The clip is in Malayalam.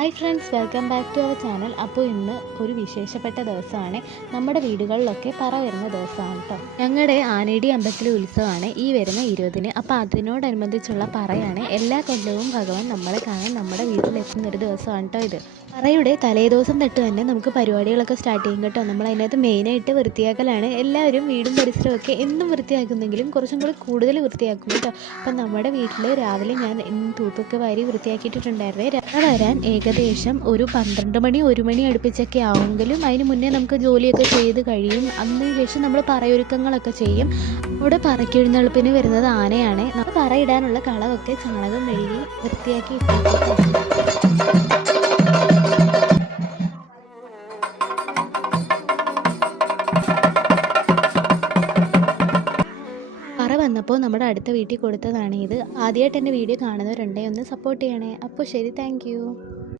Hi friends, welcome back to our channel. അപ്പോൾ ഇന്ന് ഒരു വിശേഷപ്പെട്ട ദിവസമാണ്. നമ്മുടെ വീടുകളിലൊക്കെ പറ വരുന്ന ദിവസമാണ് കേട്ടോ. ഞങ്ങളുടെ ആനേടി അമ്പലത്തിലെ ഉത്സവമാണ് ഈ വരുന്ന 20-ന്. അപ്പോൾ അതിനോടനുബന്ധിച്ചുള്ള പറയാണ്. എല്ലാ കൊല്ലവും ഭഗവാൻ നമ്മളെ കാണാൻ നമ്മുടെ വീട്ടിലെത്തുന്നൊരു ദിവസമാണ് കേട്ടോ ഇത്. പറയുടെ തലേദിവസം തൊട്ട് തന്നെ നമുക്ക് പരിപാടികളൊക്കെ സ്റ്റാർട്ട് ചെയ്യും കേട്ടോ. നമ്മൾ അതിനകത്ത് മെയിനായിട്ട് വൃത്തിയാക്കലാണ്. എല്ലാവരും വീടും പരിസരമൊക്കെ എന്നും വൃത്തിയാക്കുന്നെങ്കിലും കുറച്ചും കൂടി കൂടുതൽ വൃത്തിയാക്കും കേട്ടോ. അപ്പം നമ്മുടെ വീട്ടിൽ രാവിലെ ഞാൻ തൂത്തൊക്കെ വാരി വൃത്തിയാക്കിയിട്ടുണ്ടായിരുന്നേ. വരാൻ ഏകദേശം ഒരു 12 മണി 1 മണി അടുപ്പിച്ചൊക്കെ ആവുമെങ്കിലും അതിന് മുന്നേ നമുക്ക് ജോലിയൊക്കെ ചെയ്ത് കഴിയും. അതിന് ശേഷം നമ്മൾ പറയൊരുക്കങ്ങളൊക്കെ ചെയ്യും. അവിടെ പറക്കെഴുന്നള്ളിപ്പിന് വരുന്നത് ആനയാണ്. നമ്മൾ പറയിടാനുള്ള കളമൊക്കെ ചാണകം മെഴുകി വൃത്തിയാക്കി പറ വന്നപ്പോൾ നമ്മുടെ അടുത്ത വീട്ടിൽ കൊടുത്തതാണ് ഇത്. ആദ്യമായിട്ട് എൻ്റെ വീഡിയോ കാണുന്നവരുണ്ടെങ്കിൽ ഒന്ന് സപ്പോർട്ട് ചെയ്യണേ. അപ്പോൾ ശരി, താങ്ക്